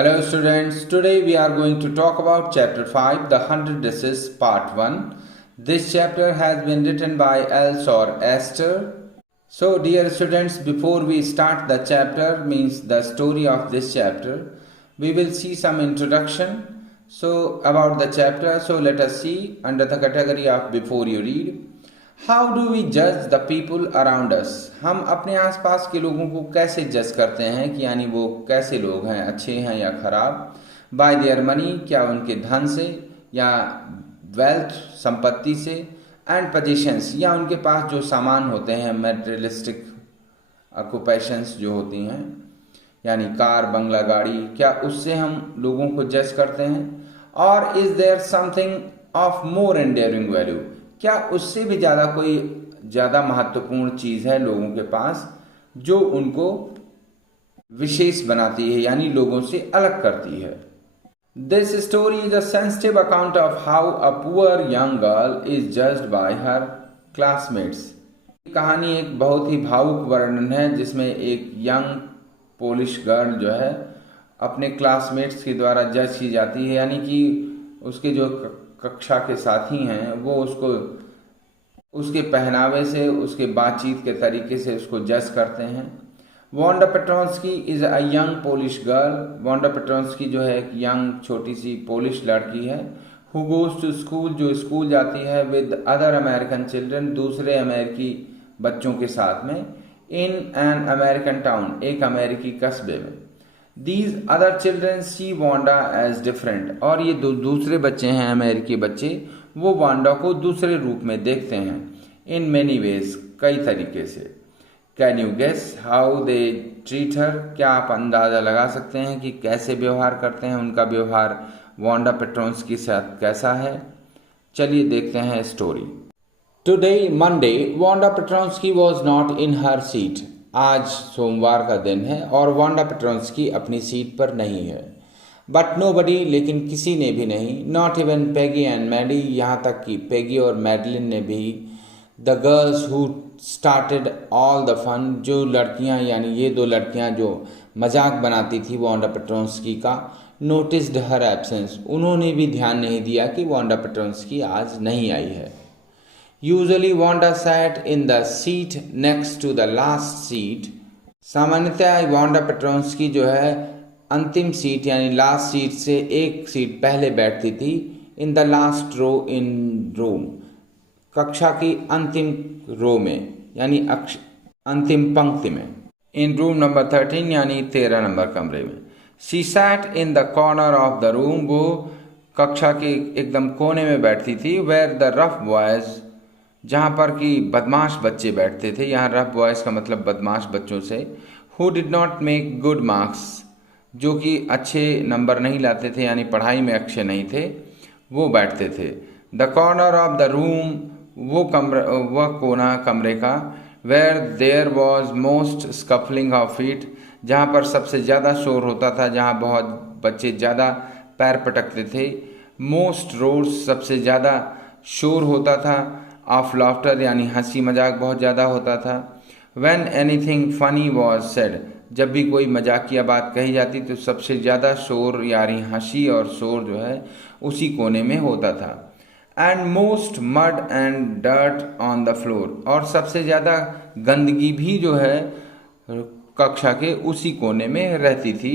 Hello students, today we are going to talk about chapter 5, The 100 Dishes part 1. This chapter has been written by Else or Esther. So dear students, before we start the chapter, means the story of this chapter, we will see some introduction. So about the chapter, so let us see under the category of before you read. How do we जज the people around us, हम अपने आसपास के लोगों को कैसे जज करते हैं कि यानी वो कैसे लोग हैं, अच्छे हैं या खराब. बाय देयर मनी, क्या उनके धन से या वेल्थ संपत्ति से, एंड पोजीशंस या उनके पास जो सामान होते हैं, मेटेरियलिस्टिक ऑक्यूपेशंस जो होती हैं यानी कार बंगला गाड़ी, क्या उससे हम लोगों को जज करते हैं. और is there something of more endearing value, क्या उससे भी ज़्यादा कोई ज़्यादा महत्वपूर्ण चीज़ है लोगों के पास जो उनको विशेष बनाती है यानी लोगों से अलग करती है. This story is a sensitive account of how a poor young girl is judged bye her classmates. कहानी एक बहुत ही भावुक वर्णन है जिसमें एक यंग पोलिश गर्ल जो है अपने क्लासमेट्स के द्वारा जज की जाती है, यानी कि उसके जो कक्षा के साथी हैं वो उसको उसके पहनावे से, उसके बातचीत के तरीके से उसको जज करते हैं. Wanda Petronski is a young Polish girl. Wanda Petronski जो है एक यंग छोटी सी पोलिश लड़की है. हु गोज टू स्कूल, जो स्कूल जाती है विद अदर अमेरिकन चिल्ड्रन, दूसरे अमेरिकी बच्चों के साथ में, इन एन अमेरिकन टाउन, एक अमेरिकी कस्बे में. These other children see Wanda as different, और ये दूसरे बच्चे हैं अमेरिकी बच्चे, वो वांडा को दूसरे रूप में देखते हैं. In many ways, कई तरीके से. Can you guess how they treat her? क्या आप अंदाजा लगा सकते हैं कि कैसे व्यवहार करते हैं, उनका व्यवहार वांडा पेट्रोंस्की के साथ कैसा है. चलिए देखते हैं story. Today Monday, Wanda Petronsky was not in her seat. आज सोमवार का दिन है और वांडा पेट्रोंस्की अपनी सीट पर नहीं है. बट नोबडी, लेकिन किसी ने भी नहीं, not even Peggy and Maddie, यहाँ तक कि पेगी और मैडलिन ने भी, the girls who started all the fun, जो लड़कियाँ यानी ये दो लड़कियाँ जो मजाक बनाती थी वांडा पेट्रोंस्की का, नोटिस्ड हर एब्सेंस, उन्होंने भी ध्यान नहीं दिया कि वांडा पेट्रोंस्की आज नहीं आई है. Usually Wanda sat in the seat next to the last seat. सामान्यतः वांडा पेट्रोंस्की जो है अंतिम सीट यानी लास्ट सीट से एक सीट पहले बैठती थी. In the last row in room, कक्षा की अंतिम रो में यानी अंतिम पंक्ति में. इन रूम नंबर 13 यानी 13 नंबर कमरे में. She sat in the corner of the room, वो कक्षा के एकदम कोने में बैठती थी. Where the rough boys, जहाँ पर कि बदमाश बच्चे बैठते थे. यहाँ रफ बॉयज़ का मतलब बदमाश बच्चों से. Who did not make good marks, जो कि अच्छे नंबर नहीं लाते थे यानी पढ़ाई में अच्छे नहीं थे, वो बैठते थे. The corner of the room, वह कोना कमरे का. Where there was most scuffling of feet, जहाँ पर सबसे ज़्यादा शोर होता था, जहाँ बहुत बच्चे ज़्यादा पैर पटकते थे. मोस्ट रोड्स, सबसे ज़्यादा शोर होता था. ऑफ लाफ्टर, यानी हंसी मजाक बहुत ज़्यादा होता था. When anything funny was said, जब भी कोई मजाकिया बात कही जाती तो सबसे ज़्यादा शोर यानी हंसी और शोर जो है उसी कोने में होता था. And most mud and dirt on the floor, और सबसे ज़्यादा गंदगी भी जो है कक्षा के उसी कोने में रहती थी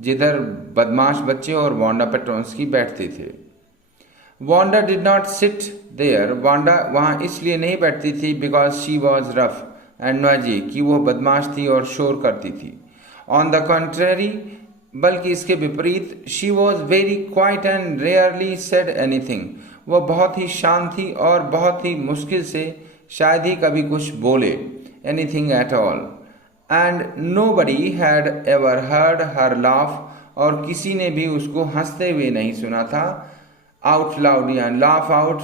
जिधर बदमाश बच्चे और वांडा पेट्रोंस्की बैठते थे. Wanda did not sit there, Wanda वहाँ इसलिए नहीं बैठती थी because she was rough and noisy, कि वो बदमाश थी और शोर करती थी. ऑन द कंट्रेरी, बल्कि इसके विपरीत, she was very quiet and rarely said anything, वह बहुत ही शांत थी और बहुत ही मुश्किल से शायद ही कभी कुछ बोले, anything at all. And nobody had ever heard her laugh, और किसी ने भी उसको हंसते हुए नहीं सुना था. आउट लाउड यानी लाफ आउट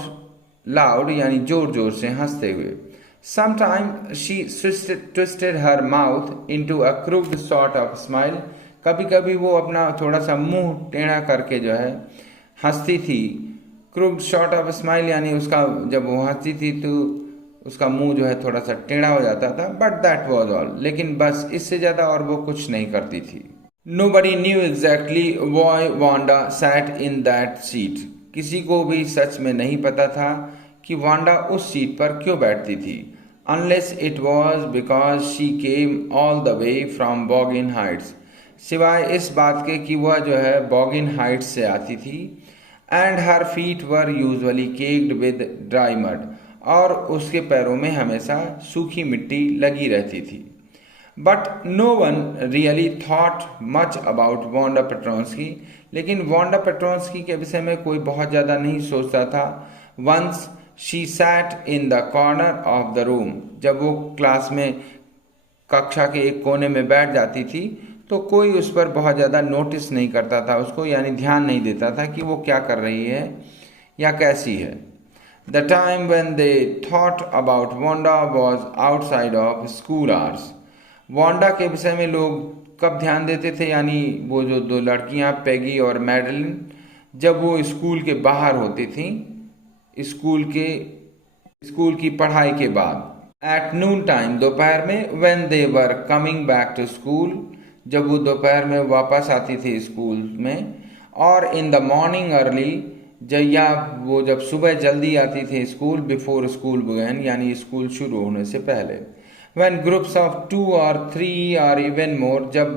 लाउड यानी जोर जोर से हंसते हुए. Sometime she twisted her mouth into a crooked sort of smile, कभी कभी वो अपना थोड़ा सा मुंह टेढ़ा करके जो है हंसती थी. क्रूक्ड सॉर्ट ऑफ स्माइल यानी उसका जब वो हंसती थी तो उसका मुंह जो है थोड़ा सा टेढ़ा हो जाता था. बट दैट वॉज ऑल, लेकिन बस इससे ज़्यादा और वो कुछ नहीं करती थी. Nobody knew exactly why Wanda sat in that seat. किसी को भी सच में नहीं पता था कि वांडा उस सीट पर क्यों बैठती थी. Unless it was because she came all the way from Boggin Heights. सिवाय इस बात के कि वह जो है बॉगिन हाइट्स से आती थी. And her feet were usually caked with dry mud. और उसके पैरों में हमेशा सूखी मिट्टी लगी रहती थी. But no one really thought much about Wanda Petronski. लेकिन वांडा पेट्रोन्स्की के विषय में कोई बहुत ज़्यादा नहीं सोचता था. Once she sat in the corner of the room. जब वो क्लास में कक्षा के एक कोने में बैठ जाती थी तो कोई उस पर बहुत ज़्यादा नोटिस नहीं करता था उसको, यानी ध्यान नहीं देता था कि वो क्या कर रही है या कैसी है. The time when they thought about Wanda was outside of school hours. Wanda के विषय में लोग कब ध्यान देते थे, यानी वो जो दो लड़कियां पेगी और मैडलिन, जब वो स्कूल के बाहर होती थीं, स्कूल की पढ़ाई के बाद. एट नून टाइम, दोपहर में. When they were coming back to school, जब वो दोपहर में वापस आती थी स्कूल में. और इन द मॉर्निंग अर्ली, जब सुबह जल्दी आती थी स्कूल. बिफोर स्कूल बिगन, यानी स्कूल शुरू होने से पहले. When groups of 2 or 3 or even more, जब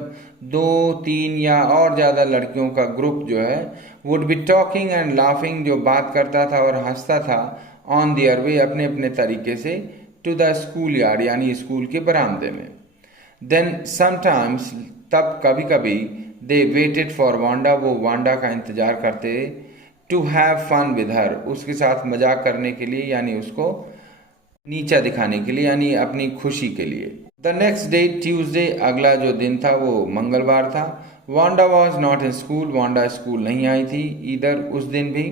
2, 3 या और ज़्यादा लड़कियों का ग्रुप जो है would be talking and laughing, जो बात करता था और हंसता था, on their way, अपने अपने तरीके से, to the school yard, यानी स्कूल के बरामदे में. Then sometimes, तब कभी कभी, they waited for Wanda, वो वांडा का इंतजार करते, to have fun with her, उसके साथ मजाक करने के लिए, यानी उसको नीचा दिखाने के लिए, यानी अपनी खुशी के लिए. द नेक्स्ट डे, ट्यूसडे, अगला जो दिन था वो मंगलवार था. Wanda was not in school, Wanda school नहीं आई थी इधर उस दिन भी.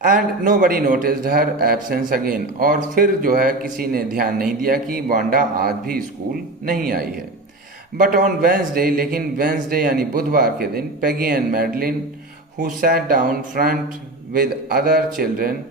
And nobody noticed her absence again, और फिर जो है किसी ने ध्यान नहीं दिया कि वांडा आज भी स्कूल नहीं आई है. बट ऑन वेंसडे, लेकिन वेंसडे यानी बुधवार के दिन, Peggy and Madeline who sat down front with other children,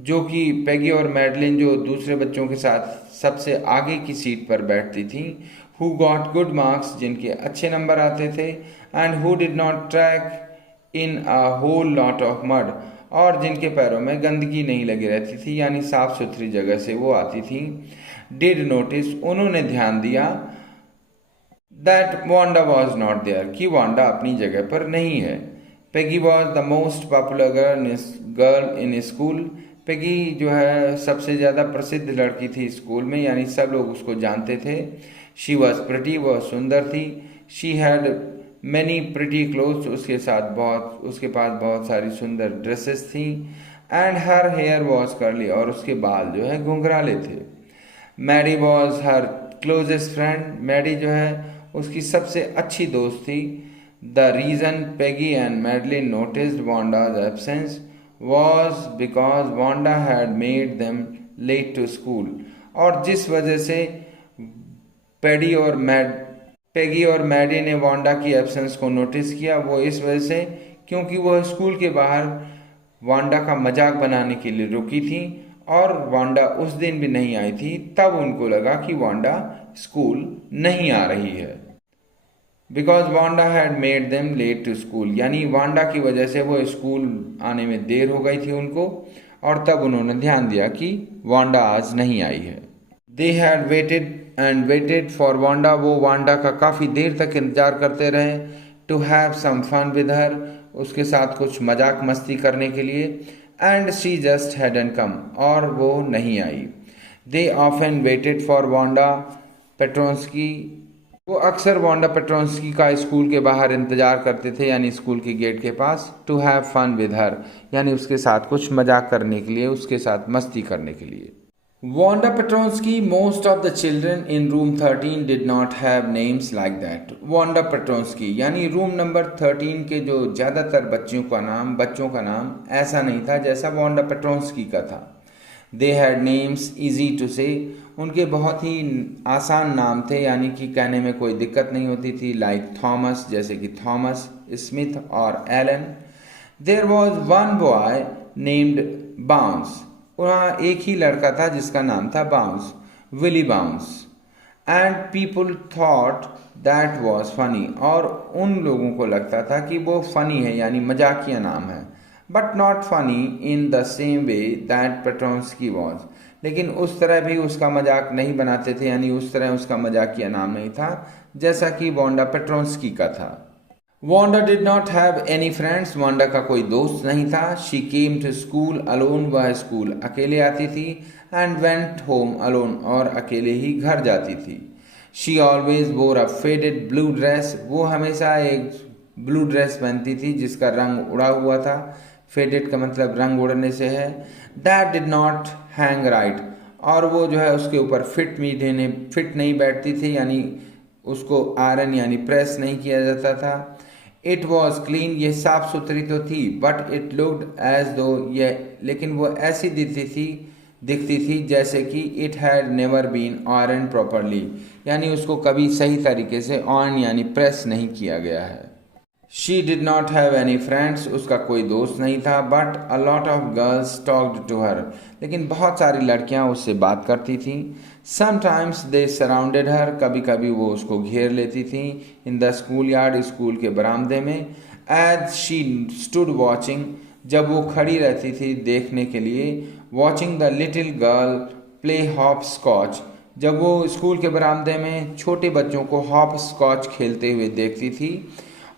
जो कि पेगी और मैडलिन जो दूसरे बच्चों के साथ सबसे आगे की सीट पर बैठती थीं, हु गॉट गुड मार्क्स, जिनके अच्छे नंबर आते थे, and who did not track in a whole lot of mud, और जिनके पैरों में गंदगी नहीं लगी रहती थी, यानी साफ सुथरी जगह से वो आती थी. डिड नोटिस, उन्होंने ध्यान दिया, that Wanda was not there, कि वांडा अपनी जगह पर नहीं है. Peggy was the most popular girl in school. Peggy जो है सबसे ज़्यादा प्रसिद्ध लड़की थी स्कूल में, यानी सब लोग उसको जानते थे. शी वॉज प्रिटी, वह सुंदर थी. She had many pretty clothes, उसके पास बहुत सारी सुंदर ड्रेसेस थी. And her hair was curly, और उसके बाल जो है घुंघराले थे. Maddie was her closest friend, Maddie जो है उसकी सबसे अच्छी दोस्त थी. The reason Peggy and Madeline noticed Wanda's absence was because Wanda had made them late to school. और जिस वजह से पेगी और मैडी ने वांडा की एब्सेंस को नोटिस किया, वो इस वजह से क्योंकि वह स्कूल के बाहर वांडा का मजाक बनाने के लिए रुकी थी और वांडा उस दिन भी नहीं आई थी. तब उनको लगा कि वांडा स्कूल नहीं आ रही है. Because Wanda had made them late to school, यानी वांडा की वजह से वो स्कूल आने में देर हो गई थी उनको, और तब उन्होंने ध्यान दिया कि वांडा आज नहीं आई है. They had waited for Wanda, वो वांडा का काफ़ी देर तक इंतजार करते रहे. To have some fun with her, उसके साथ कुछ मजाक मस्ती करने के लिए. And she just hadn't come, और वो नहीं आई. They often waited for Wanda Petronski, वो अक्सर वांडा पेट्रोन्स्की का स्कूल के बाहर इंतजार करते थे, यानी स्कूल की गेट के पास. To have fun with her, यानी उसके साथ कुछ मजाक करने के लिए, उसके साथ मस्ती करने के लिए. Wanda Petronski, most of the children in room 13 did not have names like that. Wanda Petronski यानी रूम नंबर 13 के जो ज़्यादातर बच्चों का नाम ऐसा नहीं था जैसा वांडा पेट्रोन्स्की का था. They had names easy to say, उनके बहुत ही आसान नाम थे, यानी कि कहने में कोई दिक्कत नहीं होती थी. लाइक थॉमस, जैसे कि थॉमस, स्मिथ और Allen. There was one boy named Bounce, वहाँ एक ही लड़का था जिसका नाम था Bounce, Willie Bounce. And people thought that was funny, और उन लोगों को लगता था कि वो फनी है यानी मजाकिया नाम है, but not funny in the same way that Petronski was, लेकिन उस तरह भी उसका मजाक नहीं बनाते थे, यानी उस तरह उसका मजाकिया नाम नहीं था जैसा कि वांडा पेट्रोन्स्की का था। Wanda did not have any friends, Wanda का कोई दोस्त नहीं था। She came to school alone, वह स्कूल अकेले आती थी। एंड वेंट होम अलोन, और अकेले ही घर जाती थी। शी ऑलवेज वोर अ फेडेड ब्लू ड्रेस, वो हमेशा एक ब्लू ड्रेस पहनती थी जिसका रंग उड़ा हुआ था। फेडेड का मतलब रंग उड़ने से है। That did not hang right, और वो जो है उसके ऊपर फिट नहीं बैठती थी, यानी उसको आयरन यानी प्रेस नहीं किया जाता था। इट वॉज क्लीन, ये साफ सुथरी तो थी, बट इट लुक्ड एज दो, ये लेकिन वो ऐसी दिखती थी जैसे कि it had never been iron properly, यानी उसको कभी सही तरीके से ऑन यानी प्रेस नहीं किया गया है। She did not have any friends, उसका कोई दोस्त नहीं था। But a lot of girls talked to her, लेकिन बहुत सारी लड़कियां उससे बात करती थीं। समटाइम्स दे सराउंडेड हर, कभी कभी वो उसको घेर लेती थीं। In the school yard, school के बरामदे में। एज शी स्टूड वॉचिंग, जब वो खड़ी रहती थी देखने के लिए। Watching the little girl play hopscotch, जब वो स्कूल के बरामदे में छोटे बच्चों को हॉप स्कॉच खेलते हुए देखती थी।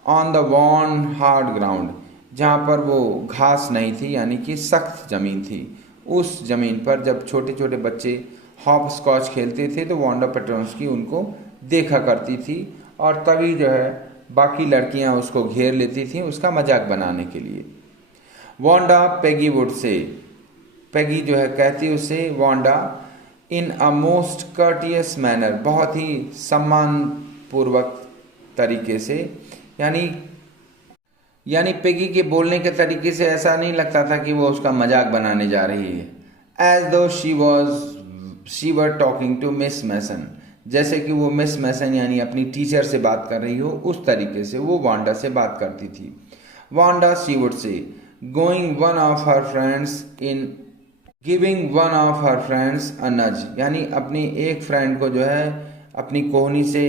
On the worn hard ground, जहाँ पर वो घास नहीं थी यानी कि सख्त ज़मीन थी, उस ज़मीन पर जब छोटे छोटे बच्चे हॉप स्कॉच खेलते थे तो वांडा पेट्रोन्स्की उनको देखा करती थी, और तभी जो है बाकी लड़कियां उसको घेर लेती थीं उसका मजाक बनाने के लिए। Wanda Peggy would say, Peggy जो है कहती उसे, Wanda in a most courteous manner, बहुत ही सम्मानपूर्वक तरीके से, यानी पेगी के बोलने के तरीके से ऐसा नहीं लगता था कि वो उसका मजाक बनाने जा रही है। As though she were talking to Miss Mason, जैसे कि वो मिस मैसन यानी अपनी टीचर से बात कर रही हो, उस तरीके से वो वांडा से बात करती थी। Wanda she would say, going one of her friends in giving one of her friends a nudge, यानी अपनी एक फ्रेंड को जो है अपनी कोहनी से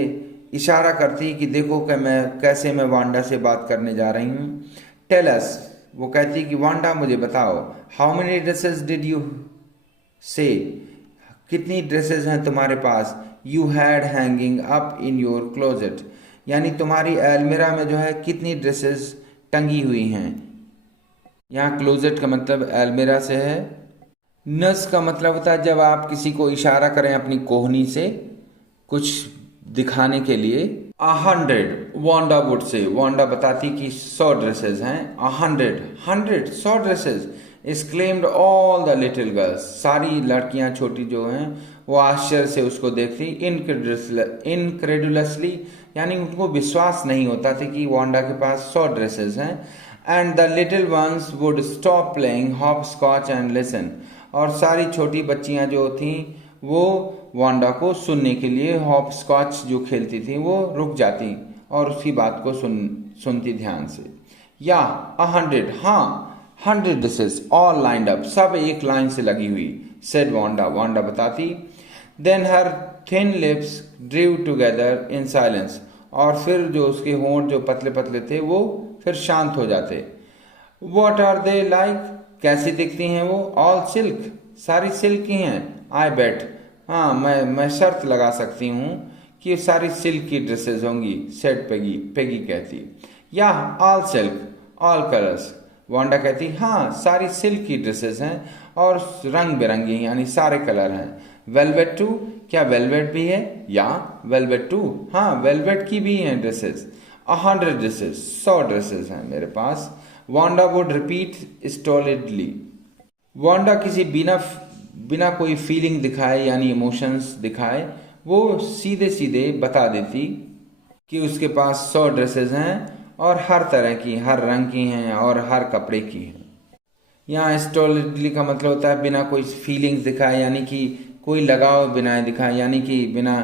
इशारा करती कि देखो कि मैं वांडा से बात करने जा रही हूँ। टेल अस, वो कहती कि वांडा मुझे बताओ, how many dresses did you say, कितनी ड्रेसेस हैं तुम्हारे पास। You had hanging up in your closet, यानी तुम्हारी अलमीरा में जो है कितनी ड्रेसेस टंगी हुई हैं। यहाँ क्लोजेट का मतलब अलमीरा से है। नस का मतलब होता है जब आप किसी को इशारा करें अपनी कोहनी से कुछ दिखाने के लिए। 100, वांडा वुड से, वांडा बताती कि 100 ड्रेसेस हैं। 100 dresses, exclaimed all the little girls, सारी लड़कियां छोटी जो हैं वो आश्चर्य से उसको देखती, इनक्रेडुलसली, यानी उनको विश्वास नहीं होता था कि वांडा के पास 100 ड्रेसेस हैं। And the little ones would stop playing hopscotch and listen, और सारी छोटी बच्चियां जो थीं वो वांडा को सुनने के लिए हॉप स्कॉच जो खेलती थी वो रुक जाती और उसकी बात को सुनती ध्यान से। या 100, हाँ 100 डिशेस ऑल लाइंड अप, सब एक लाइन से लगी हुई। सेड वांडा, वांडा बताती। Then her thin lips drew together in silence, और फिर जो उसके होंठ जो पतले पतले थे वो फिर शांत हो जाते। वॉट आर दे लाइक, कैसी दिखती हैं वो। ऑल सिल्क, सारी सिल्क की हैं। आई बेट, हाँ मैं शर्त लगा सकती हूँ कि सारी सिल्क की ड्रेसेस होंगी। सेड पेगी, पेगी कहती। या all silk all colours, Wanda कहती हाँ सारी सिल्क की ड्रेसेस हैं और रंग बिरंगी यानी सारे कलर हैं। वेलवेट टू, क्या वेलवेट भी है। या वेलवेट टू, हाँ वेलवेट की भी हैं ड्रेसेस। 100 ड्रेसेस, 100 ड्रेसेस हैं मेरे पास। वांडा वुड रिपीट स्टॉलिडली, वांडा किसी बिना कोई फीलिंग दिखाए यानी इमोशंस दिखाए वो सीधे सीधे बता देती कि उसके पास 100 ड्रेसेस हैं और हर तरह की, हर रंग की हैं और हर कपड़े की हैं। यहाँ स्टॉलिडली का मतलब होता है बिना कोई फीलिंग्स दिखाए, यानी कि कोई लगाव बिना दिखाए, यानी कि बिना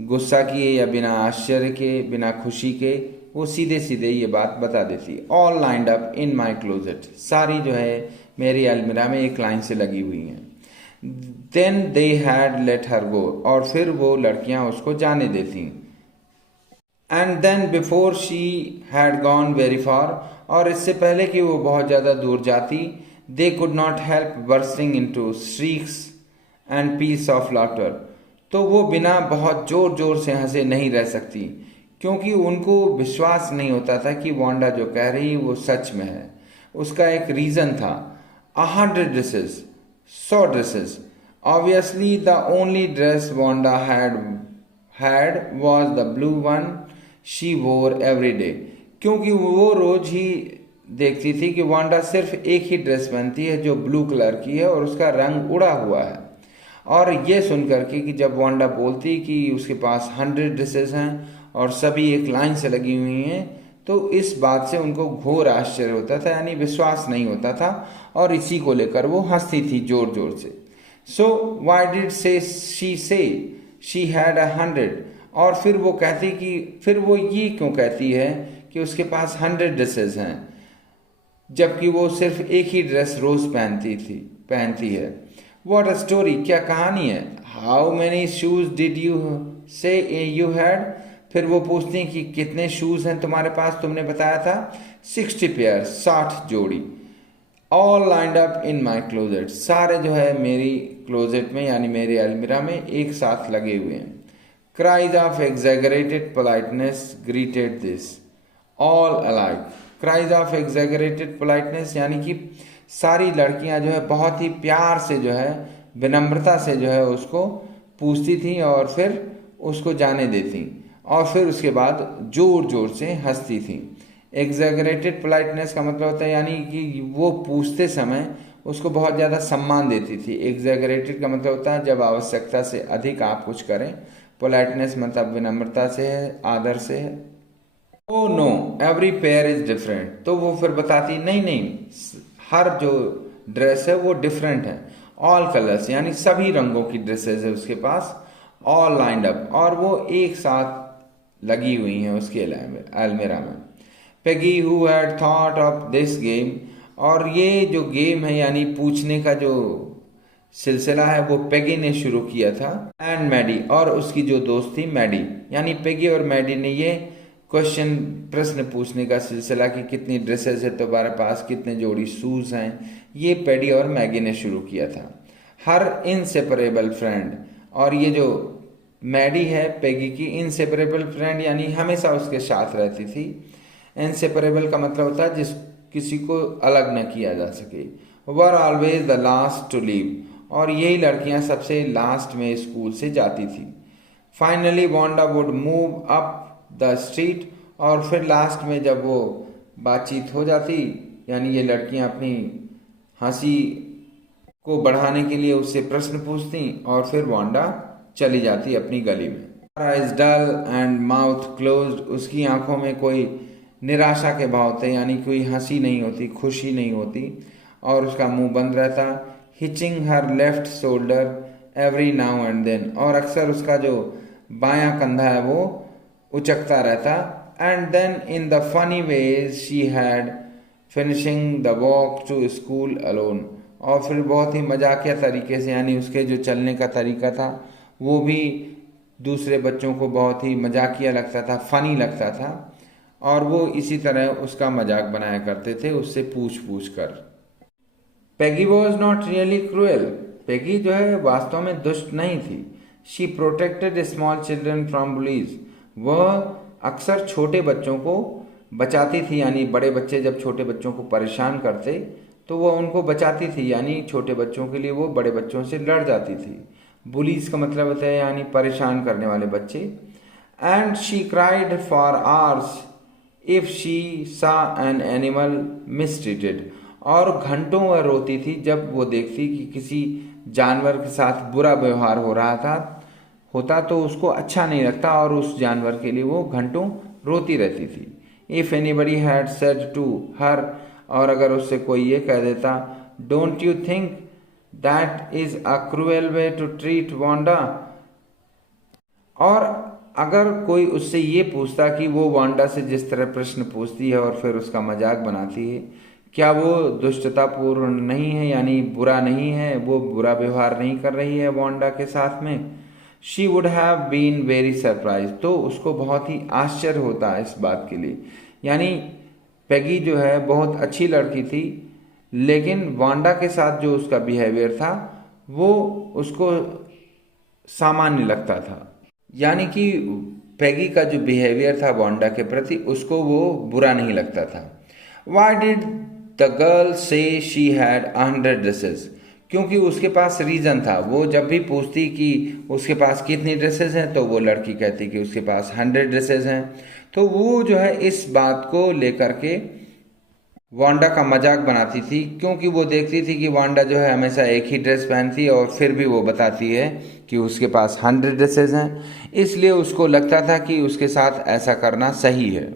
गुस्सा किए या बिना आश्चर्य के, बिना खुशी के, वो सीधे सीधे ये बात बता देती। ऑल लाइंड अप इन माई क्लोजेट, सारी जो है मेरी अलमीरा में एक लाइन से लगी हुई हैं। Then they had let her go, और फिर वो लड़कियां उसको जाने देती। And then before she had gone very far, और इससे पहले कि वो बहुत ज़्यादा दूर जाती, they could not help bursting into shrieks and peals of laughter, तो वो बिना बहुत जोर जोर से हंसे नहीं रह सकती, क्योंकि उनको विश्वास नहीं होता था कि वांडा जो कह रही वो सच में है। उसका एक रीज़न था, 100 dresses, 100 dresses. Obviously the only dress Wanda had was the blue one she wore every day, क्योंकि वो रोज ही देखती थी कि वांडा सिर्फ एक ही ड्रेस पहनती है जो ब्लू कलर की है और उसका रंग उड़ा हुआ है। और ये सुन करके कि जब वांडा बोलती कि उसके पास 100 ड्रेसेस हैं और सभी एक लाइन से लगी हुई हैं, तो इस बात से उनको घोर आश्चर्य होता था, यानी विश्वास नहीं होता था, और इसी को लेकर वो हंसती थी जोर जोर से। सो वाई डिड से शी हैड 100, और फिर वो कहती कि फिर वो ये क्यों कहती है कि उसके पास 100 ड्रेसेस हैं, जबकि वो सिर्फ एक ही ड्रेस रोज पहनती है। व्हाट अ स्टोरी, क्या कहानी है। How many shoes did you से यू हैड, फिर वो पूछती कि कितने शूज हैं तुम्हारे पास, तुमने बताया था 60 पेयर, 60 जोड़ी। ऑल लाइंड अप इन माई क्लोजेट, सारे जो है मेरी क्लोजेट में यानी मेरे अलमीरा में एक साथ लगे हुए हैं। Cries of exaggerated politeness greeted this all alike, cries of exaggerated politeness यानी कि सारी लड़कियां जो है बहुत ही प्यार से जो है विनम्रता से जो है उसको पूछती थी और फिर उसको जाने देती, और फिर उसके बाद जोर जोर से हंसती थी। एग्जैगरेटेड पोलाइटनेस का मतलब होता है यानी कि वो पूछते समय उसको बहुत ज़्यादा सम्मान देती थी। एग्जैगरेटेड का मतलब होता है जब आवश्यकता से अधिक आप कुछ करें। पोलाइटनेस मतलब विनम्रता से है, आदर से है। Oh know every pair is different, तो वो फिर बताती नहीं हर जो ड्रेस है वो डिफरेंट है। ऑल कलर्स यानी सभी रंगों की ड्रेसेस है उसके पास। ऑल लाइंड अप, और वो एक साथ लगी हुई हैं उसके अलमीरा में। Peggy who had thought of this game, और ये जो गेम है यानी पूछने का जो सिलसिला है वो पेगी ने शुरू किया था। एंड मैडी, और उसकी जो दोस्त थी मैडी, यानी पेगी और मैडी ने ये प्रश्न पूछने का सिलसिला कि कितनी ड्रेसेस है तुम्हारे पास, कितने जोड़ी शूज हैं, ये पेडी और मैगी ने शुरू किया था। हर इनसेपरेबल फ्रेंड, और ये जो मैडी है पेगी की इनसेपरेबल फ्रेंड यानी हमेशा उसके साथ रहती थी। इनसेपरेबल का मतलब होता है जिस किसी को अलग न किया जा सके। Were always the last to leave, और यही लड़कियां सबसे लास्ट में स्कूल से जाती थी। Finally Wanda would move up the street, और फिर लास्ट में जब वो बातचीत हो जाती यानी ये लड़कियां अपनी हंसी को बढ़ाने के लिए उससे प्रश्न पूछती और फिर वांडा चली जाती अपनी गली में। Eyes dull and mouth closed, उसकी आंखों में कोई निराशा के भाव थे यानी कोई हंसी नहीं होती, खुशी नहीं होती, और उसका मुंह बंद रहता। Hitching her left shoulder every now and then, और अक्सर उसका जो बायां कंधा है वो उचकता रहता। And then in the funny ways she had finishing the walk to school alone, और फिर बहुत ही मजाकिया तरीके से यानी उसके जो चलने का तरीका था वो भी दूसरे बच्चों को बहुत ही मजाकिया लगता था, फनी लगता था, और वो इसी तरह उसका मजाक बनाया करते थे उससे पूछ पूछ कर। Peggy was not really cruel, Peggy जो है वास्तव में दुष्ट नहीं थी। She protected small children from bullies, वह अक्सर छोटे बच्चों को बचाती थी, यानी बड़े बच्चे जब छोटे बच्चों को परेशान करते तो वह उनको बचाती थी, यानी छोटे बच्चों के लिए वो बड़े बच्चों से लड़ जाती थी। बुलीज का मतलब होता है यानी परेशान करने वाले बच्चे। And she cried for hours if she सा एन एनिमल मिसट्रीटेड, और घंटों वह रोती थी जब वो देखती कि किसी जानवर के साथ बुरा व्यवहार होता तो उसको अच्छा नहीं लगता, और उस जानवर के लिए वो घंटों रोती रहती थी। If anybody had said to her, और अगर उससे कोई ये कह देता, don't you think that is a cruel way to treat Wanda, और अगर कोई उससे ये पूछता कि वो वांडा से जिस तरह प्रश्न पूछती है और फिर उसका मजाक बनाती है, क्या वो दुष्टतापूर्ण नहीं है, यानी बुरा नहीं है, वो बुरा व्यवहार नहीं कर रही है वांडा के साथ में? She would have been very surprise, तो उसको बहुत ही आश्चर्य होता है इस बात के लिए। यानी पेगी जो है बहुत अच्छी लड़की थी, लेकिन वांडा के साथ जो उसका बिहेवियर था वो उसको सामान्य लगता था। यानी कि पेगी का जो बिहेवियर था वांडा के प्रति उसको वो बुरा नहीं लगता था। वाई डिड द गर्ल से शी हैड 100 ड्रेसेस? क्योंकि उसके पास रीज़न था। वो जब भी पूछती कि उसके पास कितनी ड्रेसेस हैं तो वो लड़की कहती कि उसके पास 100 ड्रेसेस हैं। तो वो जो है इस बात को लेकर के वांडा का मजाक बनाती थी, क्योंकि वो देखती थी कि वांडा जो है हमेशा एक ही ड्रेस पहनती है और फिर भी वो बताती है कि उसके पास 100 ड्रेसेस हैं। इसलिए उसको लगता था कि उसके साथ ऐसा करना सही है।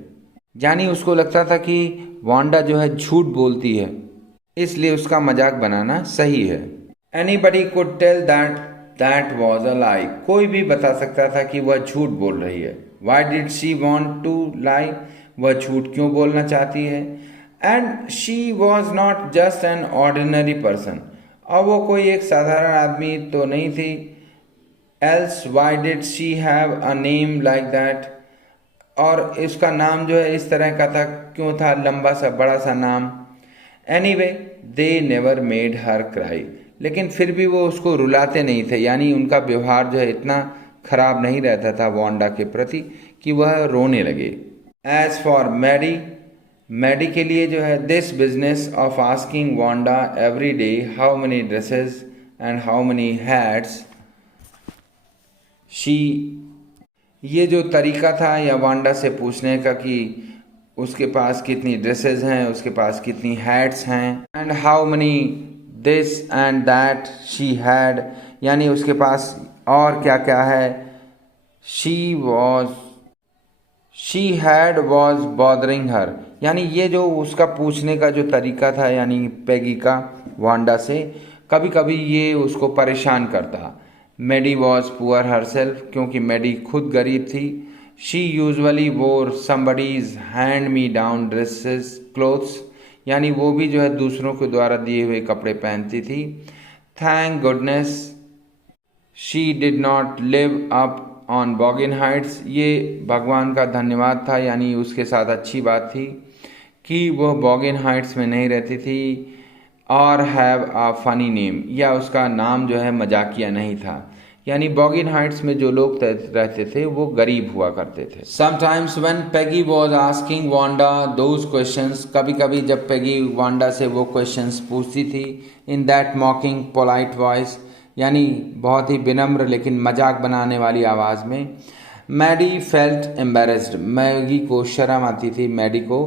यानी उसको लगता था कि वांडा जो है झूठ बोलती है, इसलिए उसका मजाक बनाना सही है। Anybody could tell that that was a lie. कोई भी बता सकता था कि वह झूठ बोल रही है। Why did she want to lie? वह झूठ क्यों बोलना चाहती है? And she was not just an ordinary person, और वो कोई एक साधारण आदमी तो नहीं थी। Else why did she have a name like that? और इसका नाम जो है इस तरह का था, क्यों था लंबा सा बड़ा सा नाम? Anyway they never made her cry. लेकिन फिर भी वो उसको रुलाते नहीं थे, यानी उनका व्यवहार जो है इतना खराब नहीं रहता था वांडा के प्रति कि वह रोने लगे। एज फॉर मैडी, मैडी के लिए जो है this business of asking Wanda every day how many dresses and how many hats she, ये जो तरीका था या वांडा से पूछने का कि उसके पास कितनी ड्रेसेस हैं, उसके पास कितनी हैट्स हैं, and how many this and that she had, यानी उसके पास और क्या क्या है। शी हैड वॉज बॉदरिंग हर, यानी ये जो उसका पूछने का जो तरीका था यानी पेगी का वांडा से, कभी कभी ये उसको परेशान करता। मेडी वॉज पुअर हरसेल्फ, क्योंकि मेडी खुद गरीब थी। शी यूजुअली वोर somebody's hand me down dresses clothes, यानी वो भी जो है दूसरों के द्वारा दिए हुए कपड़े पहनती थी। Thank goodness she did not live up on Boggins Heights, ये भगवान का धन्यवाद था, यानी उसके साथ अच्छी बात थी कि वह बॉगिन हाइट्स में नहीं रहती थी। और हैव अ फनी नेम, या उसका नाम जो है मजाकिया नहीं था। यानी बॉगिन हाइट्स में जो लोग रहते थे वो गरीब हुआ करते थे। Sometimes when Peggy was asking Wanda those questions, कभी कभी जब पेगी वांडा से वो क्वेश्चंस पूछती थी इन दैट मॉकिंग पोलाइट वॉइस, यानी बहुत ही विनम्र लेकिन मजाक बनाने वाली आवाज़ में, मैडी फेल्ट एम्बेरेस्ड, मैगी को शर्म आती थी मैडी को,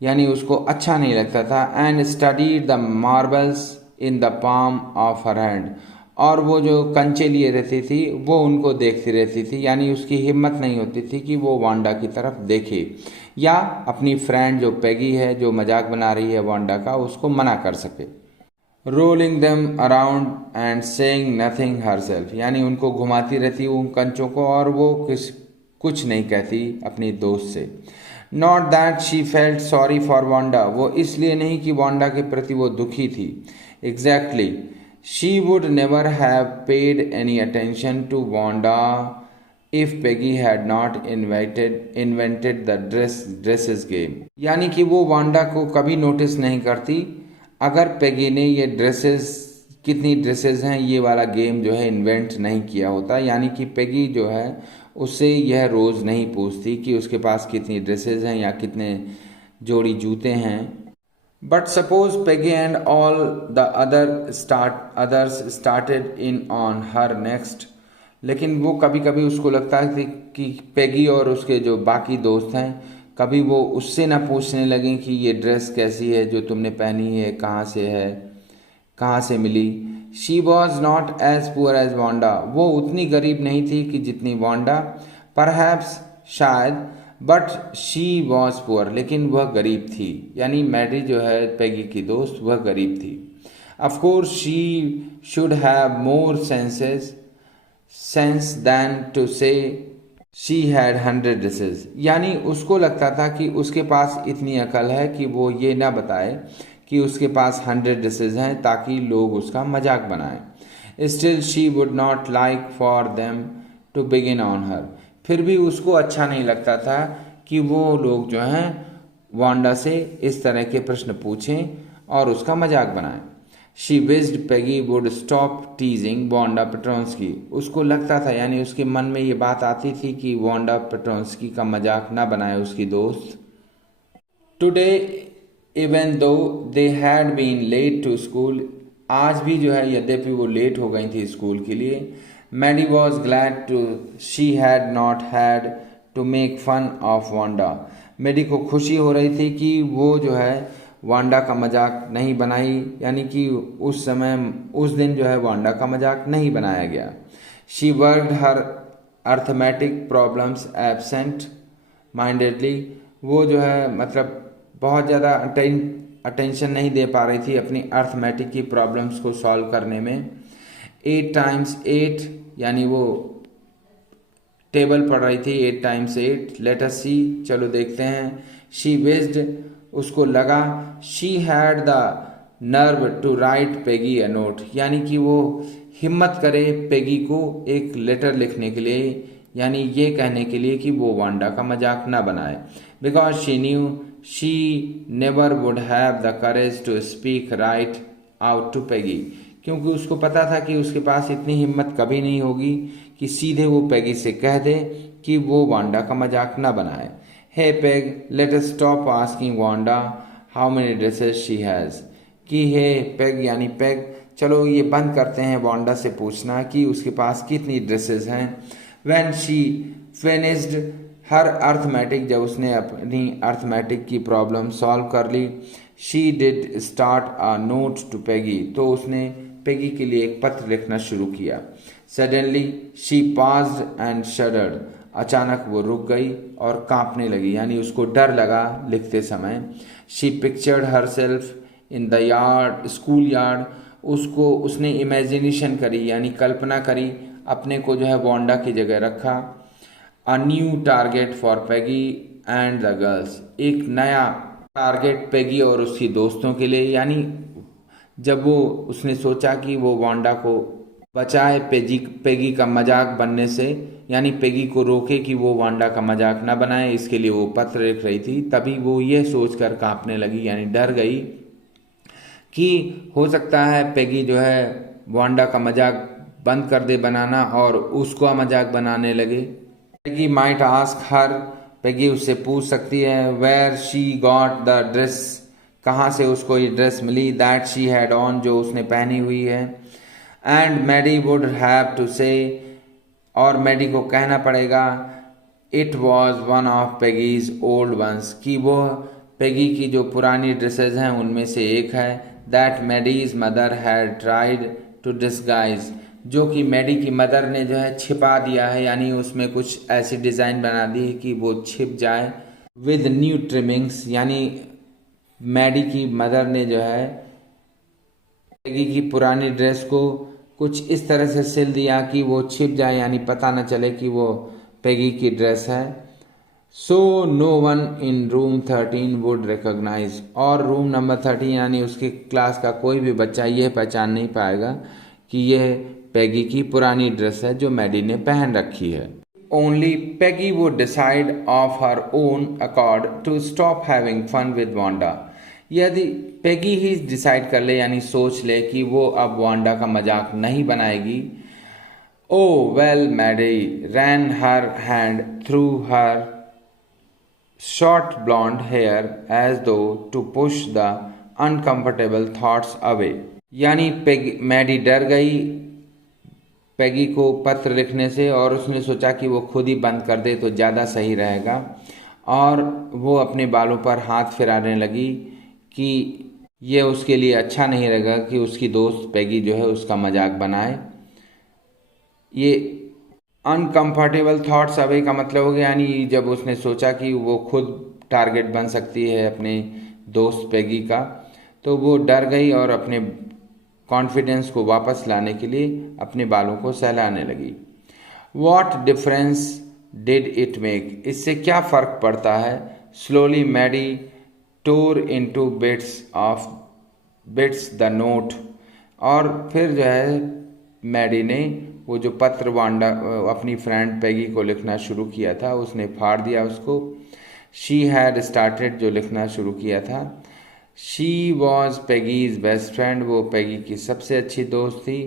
यानी उसको अच्छा नहीं लगता था। And studied the marbles in the palm of her hand, और वो जो कंचे लिए रहती थी वो उनको देखती रहती थी, यानी उसकी हिम्मत नहीं होती थी कि वो वांडा की तरफ देखे या अपनी फ्रेंड जो पेगी है जो मजाक बना रही है वांडा का उसको मना कर सके। Rolling them around and saying nothing herself, यानी उनको घुमाती रहती उन कंचों को और वो कुछ नहीं कहती अपनी दोस्त से। Not that she felt sorry for Wanda, वो इसलिए नहीं कि वांडा के प्रति वो दुखी थी। Exactly she would never have paid any attention to Wanda if Peggy had not invented the dresses game, यानी कि वो वांडा को कभी नोटिस नहीं करती अगर पेगी ने ये कितनी ड्रेसेस हैं ये वाला गेम जो है इन्वेंट नहीं किया होता। यानी कि पेगी जो है उससे यह रोज़ नहीं पूछती कि उसके पास कितनी ड्रेसेस हैं या कितने जोड़ी जूते हैं। But suppose Peggy and all the others started in on her next, लेकिन वो कभी कभी उसको लगता है कि पेगी और उसके जो बाकी दोस्त हैं कभी वो उससे ना पूछने लगें कि ये ड्रेस कैसी है जो तुमने पहनी है, कहाँ से मिली। She was not as poor as Wanda, वो उतनी गरीब नहीं थी कि जितनी वांडा, परहैप्स शायद, बट शी वॉज पुअर, लेकिन वह गरीब थी। यानी मैडी जो है पेगी की दोस्त वह गरीब थी। Of course she should have more sense than to say she had 100 dresses, यानी उसको लगता था कि उसके पास इतनी अकल है कि वो ये ना बताए कि उसके पास 100 ड्रेसेस हैं ताकि लोग उसका मजाक बनाएं। Still she would not like for them to begin on her. फिर भी उसको अच्छा नहीं लगता था कि वो लोग जो हैं वांडा से इस तरह के प्रश्न पूछें और उसका मजाक बनाएं। She wished Peggy would stop teasing Wanda Petronski. उसको लगता था, यानी उसके मन में ये बात आती थी कि वांडा पेट्रोंस्की का मजाक ना बनाए उसकी दोस्त। Today even though they had been late to school. आज भी जो है यद्यपि वो लेट हो गई थी स्कूल के लिए। Maddy was glad to she had not had to make fun of Wanda. Maddy को खुशी हो रही थी कि वो जो है वांडा का मजाक नहीं बनाई, यानी कि उस समय उस दिन जो है वांडा का मजाक नहीं बनाया गया। She worked her arithmetic problems absent mindedly. वो जो है मतलब बहुत ज़्यादा अटेंशन नहीं दे पा रही थी अपनी अर्थमेटिक की प्रॉब्लम्स को सॉल्व करने में। 8 टाइम्स 8 यानी वो टेबल पढ़ रही थी 8 टाइम्स 8। लेट अस सी, चलो देखते हैं। शी विज्ड, उसको लगा। She had the nerve to write Peggy a note, यानी कि वो हिम्मत करे पेगी को एक लेटर लिखने के लिए, यानी ये कहने के लिए कि वो वांडा का मजाक ना बनाए। Because she knew she never would have the courage to speak right out to Peggy, क्योंकि उसको पता था कि उसके पास इतनी हिम्मत कभी नहीं होगी कि सीधे वो पेगी से कह दे कि वो वांडा का मजाक ना बनाए। Hey Peg, let us stop asking Wanda how many dresses she has. कि हे पेग यानी पेग, चलो ये बंद करते हैं वांडा से पूछना कि उसके पास कितनी ड्रेसेस हैं। When she finished her arithmetic, जब उसने अपनी अर्थमेटिक की प्रॉब्लम सॉल्व कर ली। She did start a note to Peggy, तो उसने पेगी के लिए एक पत्र लिखना शुरू किया। सडनली शी पाज्ड एंड शडर्ड, अचानक वो रुक गई और कांपने लगी, यानी उसको डर लगा लिखते समय। She pictured herself in the yard, school yard, उसने इमेजिनेशन करी यानी कल्पना करी, अपने को जो है वांडा की जगह रखा। A new target for Peggy and the girls, एक नया टारगेट पेगी और उसकी दोस्तों के लिए, यानी जब वो उसने सोचा कि वो वांडा को बचाए पेगी का मजाक बनने से, यानी पेगी को रोके कि वो वांडा का मजाक ना बनाए, इसके लिए वो पत्र लिख रही थी। तभी वो ये सोचकर कांपने लगी, यानी डर गई कि हो सकता है पेगी जो है वांडा का मजाक बंद कर दे बनाना और उसको मजाक बनाने लगे। Peggy might ask her, Peggy उससे पूछ सकती है where she got the dress, कहाँ से उसको ये ड्रेस मिली, दैट शी हैड ऑन, जो उसने पहनी हुई है। And Maddie would have to say, और मैडी को कहना पड़ेगा it was one of Peggy's old ones, कि वो पेगी की जो पुरानी ड्रेसेस हैं उनमें से एक है। That Maddie's mother had tried to disguise, जो कि मैडी की मदर ने जो है छिपा दिया है, यानी उसमें कुछ ऐसी डिज़ाइन बना दी है कि वो छिप जाए। विद न्यू ट्रिमिंग्स, यानी मैडी की मदर ने जो है पेगी की पुरानी ड्रेस को कुछ इस तरह से सिल दिया कि वो छिप जाए, यानी पता न चले कि वो पेगी की ड्रेस है। So no one in room 13 would recognise, और रूम नंबर 13 यानी उसकी क्लास का कोई भी बच्चा यह पहचान नहीं पाएगा कि यह पेगी की पुरानी ड्रेस है जो मैडी ने पहन रखी है। Only Peggy would decide of her own accord to stop having fun with Wanda, यदि पेगी ही डिसाइड कर ले यानी सोच ले कि वो अब वांडा का मजाक नहीं बनाएगी। Oh well, Maddy ran her hand through her short blonde hair as though to push the uncomfortable thoughts away, यानी मैडी डर गई पेगी को पत्र लिखने से और उसने सोचा कि वो खुद ही बंद कर दे तो ज़्यादा सही रहेगा, और वो अपने बालों पर हाथ फिराने लगी कि ये उसके लिए अच्छा नहीं रहेगा कि उसकी दोस्त पेगी जो है उसका मजाक बनाए। ये अनकंफर्टेबल थॉट्स अवे का मतलब हो गया, यानी जब उसने सोचा कि वो खुद टारगेट बन सकती है अपने दोस्त पेगी का, तो वो डर गई और अपने कॉन्फिडेंस को वापस लाने के लिए अपने बालों को सहलाने लगी। What difference did it make, इससे क्या फ़र्क पड़ता है। Slowly Maddy tore into bits of bits the note. और फिर जो है मैडी ने वो जो पत्र वांडा अपनी फ्रेंड पेगी को लिखना शुरू किया था उसने फाड़ दिया उसको। शी हैड स्टार्टेड, जो लिखना शुरू किया था। She was Peggy's best friend, वो पेगी की सबसे अच्छी दोस्त थी।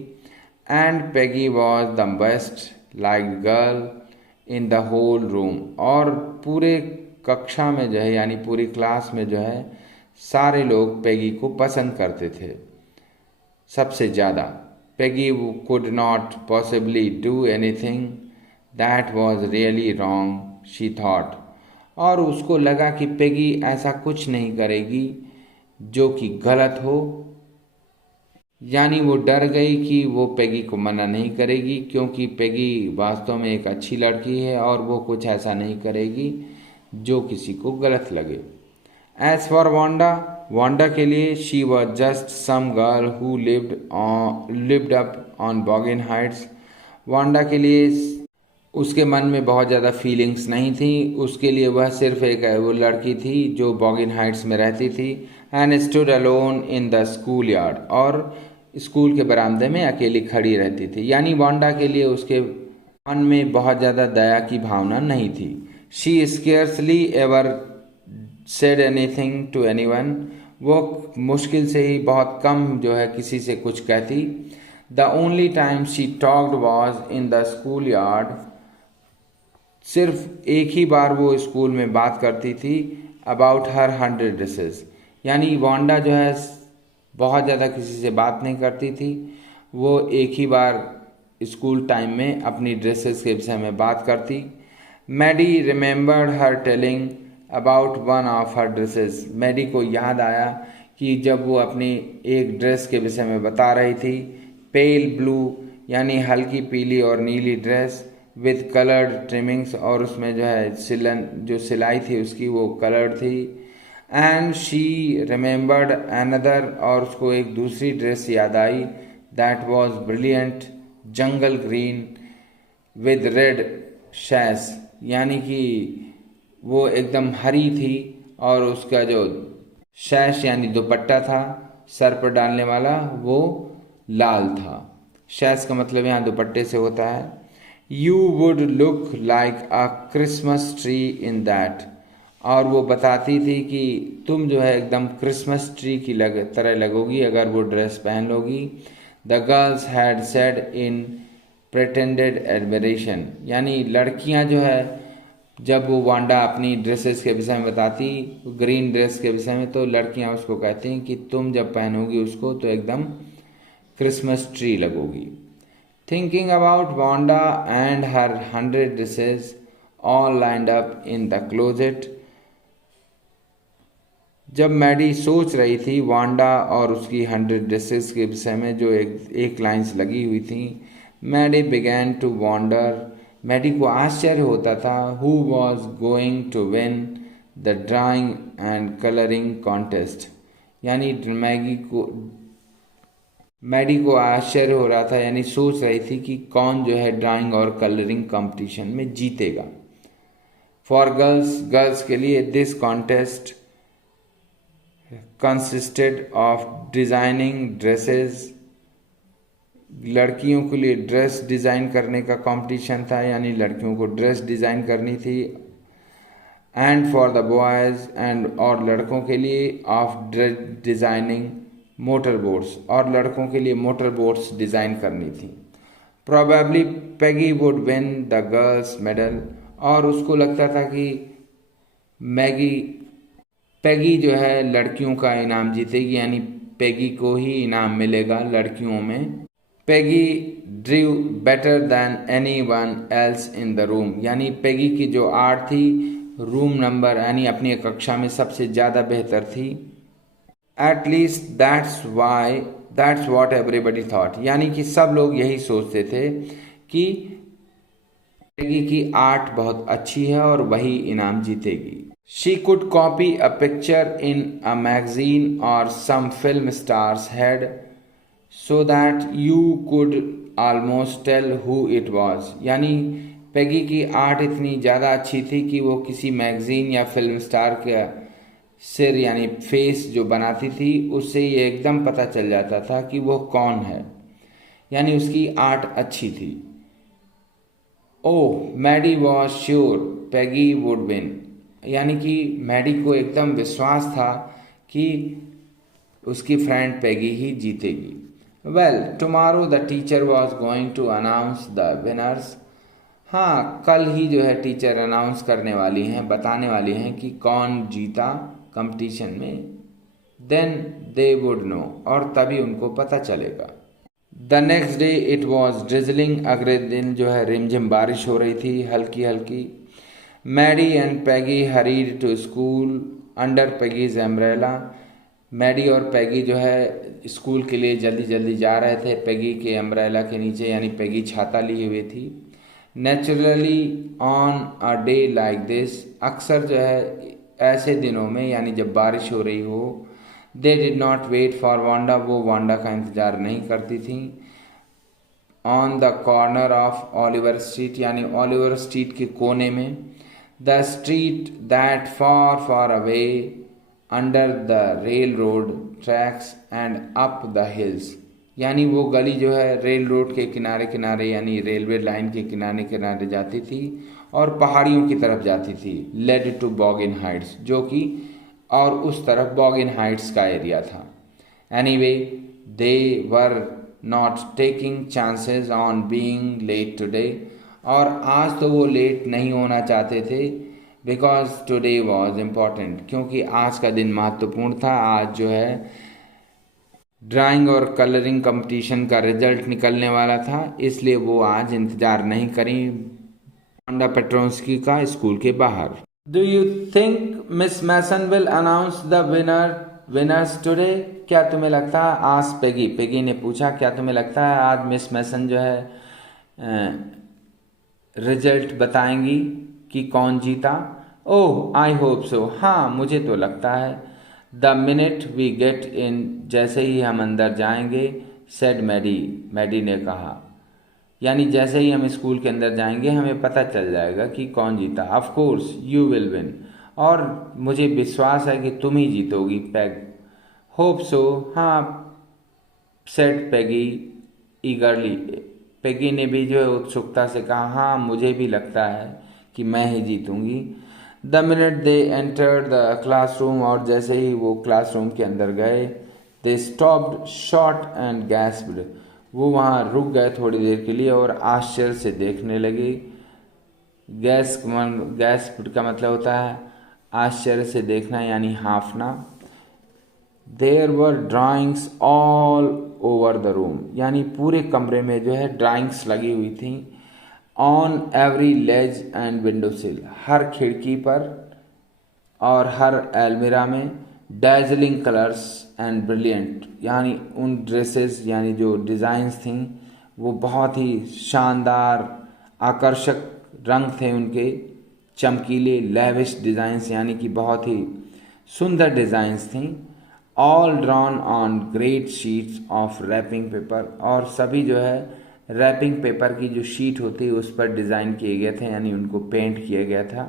And Peggy was the best like girl in the whole room, और पूरे कक्षा में जो है यानी पूरी क्लास में जो है सारे लोग पेगी को पसंद करते थे सबसे ज़्यादा। Peggy could not possibly do anything that was really wrong she thought, और उसको लगा कि पेगी ऐसा कुछ नहीं करेगी जो कि गलत हो। यानी वो डर गई कि वो पेगी को मना नहीं करेगी क्योंकि पेगी वास्तव में एक अच्छी लड़की है और वो कुछ ऐसा नहीं करेगी जो किसी को गलत लगे। एज फॉर वांडा, वांडा के लिए she was just some girl who lived up on Boggins Heights. Wanda के लिए उसके मन में बहुत ज़्यादा फीलिंग्स नहीं थी, उसके लिए वह सिर्फ एक वो लड़की थी जो बॉगिन हाइट्स में रहती थी। And stood alone in the school yard, और स्कूल के बरामदे में अकेली खड़ी रहती थी। यानी वांडा के लिए उसके मन में बहुत ज़्यादा दया की भावना नहीं थी। She scarcely ever said anything to anyone, वो मुश्किल से ही बहुत कम जो है किसी से कुछ कहती। The only time she talked was in the school yard, सिर्फ एक ही बार वो स्कूल में बात करती थी अबाउट हर 100 ड्रेसेस। यानी वांडा जो है बहुत ज़्यादा किसी से बात नहीं करती थी, वो एक ही बार स्कूल टाइम में अपनी ड्रेसेस के विषय में बात करती। Maddy remembered her telling about one of her dresses, Maddy को याद आया कि जब वो अपनी एक ड्रेस के विषय में बता रही थी, पेल ब्लू यानी हल्की पीली और नीली ड्रेस विद कलर्ड ट्रिमिंग्स, और उसमें जो है जो सिलाई थी उसकी वो कलर्ड थी। एंड शी रिमेंबर्ड अनदर, और उसको एक दूसरी ड्रेस याद आई, that was brilliant jungle green with red sashes, यानी कि वो एकदम हरी थी और उसका जो शैश यानी दुपट्टा था सर पर डालने वाला वो लाल था। शैश का मतलब यहाँ दुपट्टे से होता है। You would look like a Christmas tree in that, और वो बताती थी कि तुम जो है एकदम क्रिसमस ट्री की तरह लगोगी अगर वो ड्रेस पहन लोगी। The girls had said in pretended admiration, यानी लड़कियां जो है जब वो वांडा अपनी ड्रेसेस के विषय में बताती ग्रीन ड्रेस के विषय में, तो लड़कियां उसको कहती हैं कि तुम जब पहनोगी उसको तो एकदम क्रिसमस ट्री लगोगी। Thinking about Wanda and her 100 dresses all lined up in the closet, जब मैडी सोच रही थी वांडा और उसकी 100 ड्रेसेस के विषय में जो एक लाइन्स लगी हुई थी, Maddy began to wonder, Maddy को आश्चर्य होता था, who was going to win the drawing and colouring contest, यानी मैडी को आश्चर्य हो रहा था, यानी सोच रही थी कि कौन जो है ड्राइंग और कलरिंग कंपटीशन में जीतेगा। फॉर गर्ल्स के लिए this contest consisted of designing dresses, लड़कियों के लिए ड्रेस डिज़ाइन करने का कंपटीशन था, यानी लड़कियों को ड्रेस डिज़ाइन करनी थी। And for the boys and, और लड़कों के लिए ऑफ डिज़ाइनिंग मोटर बोट्स, और लड़कों के लिए मोटर बोट्स डिज़ाइन करनी थी। Probably Peggy would win the girls medal, और उसको लगता था कि पेगी जो है लड़कियों का इनाम जीतेगी, यानी पेगी को ही इनाम मिलेगा लड़कियों में। Peggy Drew better than any one else in the room, यानी पेगी की जो आर्ट थी रूम नंबर यानी अपनी कक्षा में सबसे ज़्यादा बेहतर थी। At least that's what everybody thought, यानी कि सब लोग यही सोचते थे कि पेगी की आर्ट बहुत अच्छी है और वही इनाम जीतेगी। She could copy a picture in a magazine और some film stars head so that you could almost tell who it was, यानी पेगी की आर्ट इतनी ज़्यादा अच्छी थी कि वो किसी मैगजीन या फिल्म स्टार के सिर यानी फेस जो बनाती थी उससे ये एकदम पता चल जाता था कि वो कौन है, यानी उसकी आर्ट अच्छी थी। Oh Maddie was sure Peggy would win, यानी कि मैडी को एकदम विश्वास था कि उसकी फ्रेंड पैगी ही जीतेगी। Well tomorrow the teacher was going to announce the winners, हाँ कल ही जो है टीचर अनाउंस करने वाली हैं, बताने वाली हैं कि कौन जीता कंपटीशन में। देन दे वुड नो, और तभी उनको पता चलेगा। The next day it was drizzling, अगले दिन जो है रिमझिम बारिश हो रही थी हल्की हल्की। Maddy and Peggy hurried to school under Peggy's umbrella, Maddy और पैगी जो है स्कूल के लिए जल्दी जल्दी जा रहे थे पैगी के अम्ब्रेला के नीचे, यानी पैगी छाता लिए हुए थी। Naturally on a day like this, अक्सर जो है ऐसे दिनों में यानी जब बारिश हो रही हो, they did not wait for Wanda, वो वांडा का इंतज़ार नहीं करती थी। On the corner of Oliver Street, यानी ओलिवर स्ट्रीट के कोने में। The street that far far away under the railroad tracks and up the hills, यानी वो गली जो है रेल रोड के किनारे किनारे यानी रेलवे लाइन के किनारे किनारे जाती थी और पहाड़ियों की तरफ जाती थी। लेड टू बॉगिन हाइट्स, जो कि और उस तरफ बॉगिन हाइट्स का एरिया था। Anyway they were not taking chances on being late today, और आज तो वो लेट नहीं होना चाहते थे, बिकॉज टुडे वॉज इम्पॉर्टेंट, क्योंकि आज का दिन महत्वपूर्ण था। आज जो है ड्राइंग और कलरिंग कंपटीशन का रिजल्ट निकलने वाला था, इसलिए वो आज इंतज़ार नहीं करी वांडा पेट्रोंस्की का स्कूल के बाहर। Do you think Miss Mason will announce the winners today, क्या तुम्हें लगता है आज पेगी ने पूछा, क्या तुम्हें लगता है आज मिस मैसन जो है रिजल्ट बताएंगी कि कौन जीता? ओह आई होप सो, हाँ मुझे तो लगता है। The minute we get in, जैसे ही हम अंदर जाएंगे, सेड मैडी ने कहा, यानी जैसे ही हम स्कूल के अंदर जाएंगे हमें पता चल जाएगा कि कौन जीता। Of course you will win, और मुझे विश्वास है कि तुम ही जीतोगी पैग। होप सो, हाँ सेड पैगी ईगरली, पैगी ने भी जो है उत्सुकता से कहा, हाँ मुझे भी लगता है कि मैं ही जीतूंगी। The minute they entered the classroom, और जैसे ही वो क्लासरूम के अंदर गए, they stopped short and gasped, वो वहाँ रुक गए थोड़ी देर के लिए और आश्चर्य से देखने लगे। गैस्प्ड का मतलब होता है आश्चर्य से देखना यानी हाँफना। There were drawings all over the room, यानी पूरे कमरे में जो है ड्राइंग्स लगी हुई थी। On every ledge and window sill, हर खिड़की पर और हर अलमीरा में। डैजलिंग कलर्स एंड ब्रिलियंट, यानी उन ड्रेसेस यानी जो डिज़ाइंस थी वो बहुत ही शानदार आकर्षक रंग थे उनके, चमकीले लेविश डिज़ाइंस यानी कि बहुत ही सुंदर डिज़ाइंस थी। All drawn on great sheets of wrapping paper, और सभी जो है रैपिंग पेपर की जो शीट होती है उस पर डिज़ाइन किए गए थे, यानी उनको पेंट किया गया था।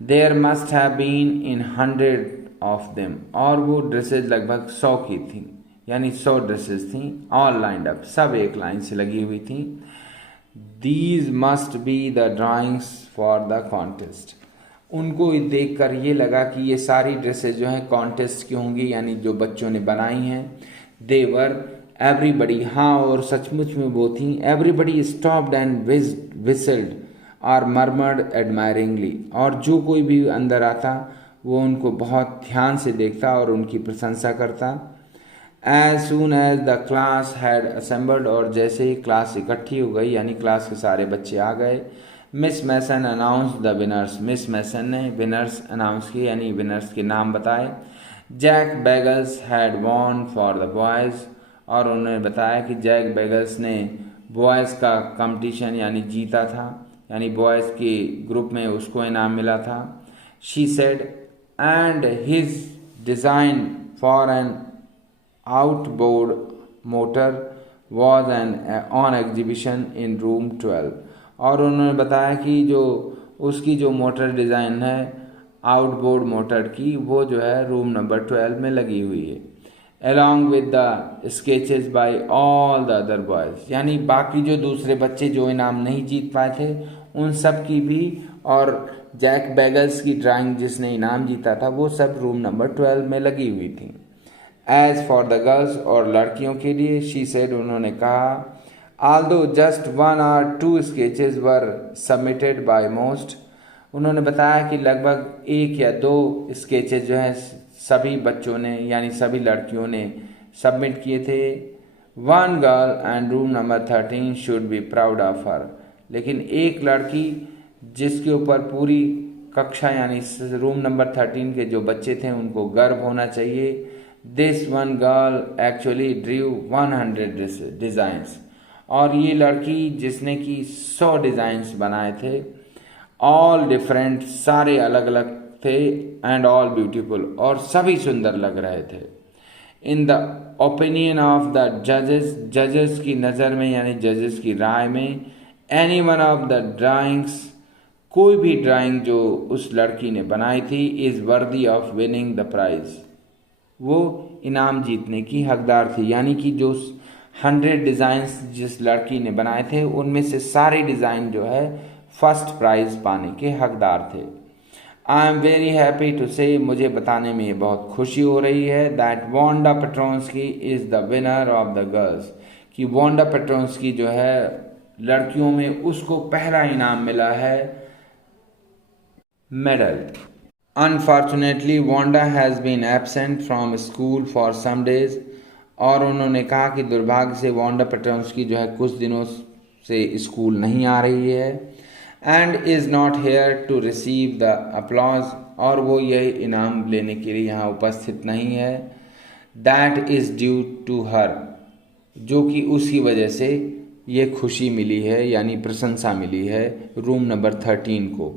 There must have been in 100 of them, और वो ड्रेसेस लगभग 100 की थी, यानी 100 ड्रेसेस थी। ऑल लाइंड अप, सब एक लाइन से लगी हुई थी। These must be the drawings for the contest, उनको देखकर ये लगा कि ये सारी ड्रेसेस जो हैं कॉन्टेस्ट की होंगी, यानी जो बच्चों ने बनाई हैं। देवर एवरीबडी, हाँ और सचमुच में वो थी। एवरीबडी स्टॉप्ड एंड विस्ल्ड और मर्मर्ड एडमायरिंगली, और जो कोई भी अंदर आता वो उनको बहुत ध्यान से देखता और उनकी प्रशंसा करता। As soon as the class had assembled, और जैसे ही क्लास इकट्ठी हो गई यानी क्लास के सारे बच्चे आ गए, Miss Mason announce the winners, Miss Mason ने विनर्स अनाउंस किए यानी विनर्स के नाम बताए। Jack Beggles had won for the boys, और उन्होंने बताया कि जैक बैगल्स ने बॉयज़ का कंपटीशन यानी जीता था, यानी बॉयज़ के ग्रुप में उसको इनाम मिला था। She said and his design for an outboard motor was an on exhibition in room 12, और उन्होंने बताया कि जो उसकी जो मोटर डिज़ाइन है आउटबोर्ड मोटर की, वो जो है रूम नंबर 12 में लगी हुई है, along with the sketches by all the other boys। यानी बाकी जो दूसरे बच्चे जो इनाम नहीं जीत पाए थे उन सब की भी, और जैक बेगल्स की ड्राइंग जिसने इनाम जीता था, वो सब रूम नंबर 12 में लगी हुई थी। एज फॉर द गर्ल्स, और लड़कियों के लिए, शी सेड, उन्होंने कहा, although just 1 or 2 sketches were submitted by most, उन्होंने बताया कि लगभग 1 या 2 स्केचेज जो हैं सभी बच्चों ने यानी सभी लड़कियों ने सबमिट किए थे। 1 girl and room number 13 should be proud of her, लेकिन एक लड़की जिसके ऊपर पूरी कक्षा यानी रूम नंबर 13 के जो बच्चे थे उनको गर्व होना चाहिए। This 1 girl actually Drew 100 designs, और ये लड़की जिसने कि 100 डिज़ाइंस बनाए थे, ऑल डिफरेंट, सारे अलग अलग थे, एंड ऑल ब्यूटीफुल, और सभी सुंदर लग रहे थे। In the opinion of the जजेस, जजेस की नज़र में यानी जजेस की राय में, any one of the drawings, कोई भी ड्राइंग जो उस लड़की ने बनाई थी, is worthy of winning the price, वो इनाम जीतने की हकदार थी। यानी कि जो 100 डिज़ाइंस जिस लड़की ने बनाए थे उनमें से सारे डिज़ाइन जो है फर्स्ट प्राइज़ पाने के हकदार थे। I am very happy to say, मुझे बताने में ये बहुत खुशी हो रही है, that Wanda Petronski is the winner of the girls, कि वांडा पेट्रोन्स्की जो है लड़कियों में उसको पहला इनाम मिला है, medal. Unfortunately Wanda has been absent from school for some days, और उन्होंने कहा कि दुर्भाग्य से वांडा पेट्रोन्स्की जो है कुछ दिनों से स्कूल नहीं आ रही है, and is not here to receive the applause, और वो यह इनाम लेने के लिए यहाँ उपस्थित नहीं है, that is due to her, जो कि उसकी वजह से ये खुशी मिली है यानी प्रशंसा मिली है रूम नंबर 13 को।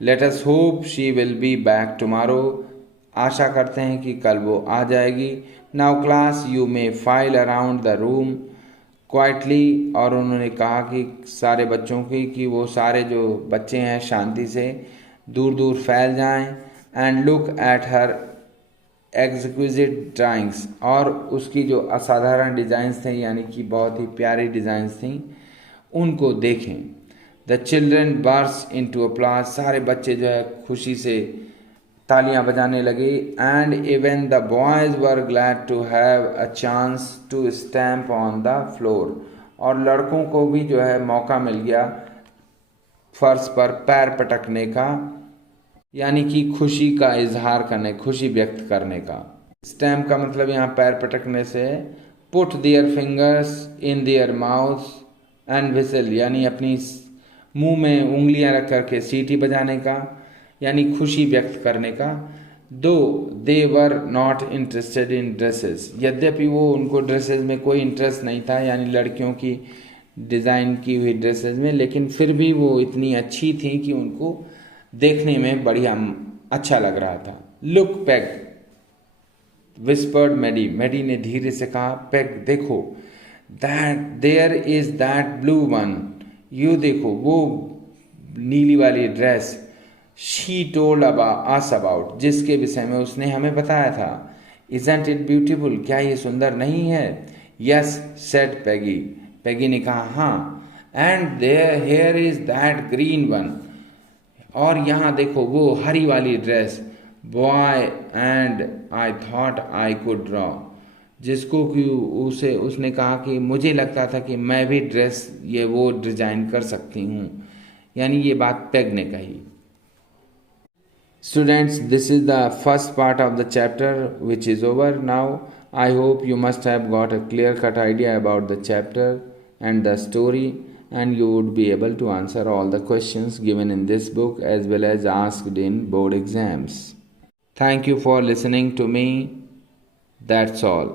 Let us hope she will be back tomorrow, आशा करते हैं कि कल वो आ जाएगी। Now class you may file around the room quietly, और उन्होंने कहा कि सारे बच्चों की कि वो सारे जो बच्चे हैं शांति से दूर दूर फैल जाएं, and look at her exquisite drawings, और उसकी जो असाधारण डिज़ाइंस थे यानी कि बहुत ही प्यारी डिज़ाइंस थी उनको देखें। The children burst into applause, सारे बच्चे जो है खुशी से तालियां बजाने लगे, and even the boys were glad to have a chance to stamp on the floor, और लड़कों को भी जो है मौका मिल गया फर्श पर पैर पटकने का, यानी कि खुशी का इजहार करने, खुशी व्यक्त करने का। स्टैम्प का मतलब यहाँ पैर पटकने से, put their fingers in their mouth and whistle, यानी अपनी मुंह में उंगलियां रख करके सीटी बजाने का, यानी खुशी व्यक्त करने का। Though they were not interested in dresses, यद्यपि वो उनको ड्रेसेस में कोई इंटरेस्ट नहीं था यानी लड़कियों की डिज़ाइन की हुई ड्रेसेस में, लेकिन फिर भी वो इतनी अच्छी थी कि उनको देखने में बढ़िया अच्छा लग रहा था। Look Peg whispered Maddy, Maddy ने धीरे से कहा, पेग देखो, that there is that blue one, you देखो वो नीली वाली dress, she told us about, जिसके विषय में उसने हमें बताया था। इजंट इट ब्यूटीफुल, क्या ये सुंदर नहीं है? यस सेड पेगी, पेगी ने कहा हाँ। And there here is that green one, और यहाँ देखो वो हरी वाली dress, boy and I thought I could draw, जिसको कि उसने कहा कि मुझे लगता था कि मैं भी ड्रेस ये वो डिजाइन कर सकती हूँ, यानी ये बात पेग ने कही। Students, this is the first part of the chapter which is over now. I hope you must have got a clear-cut idea about the chapter and the story, and you would be able to answer all the questions given in this book as well as asked in board exams. Thank you for listening to me. That's all.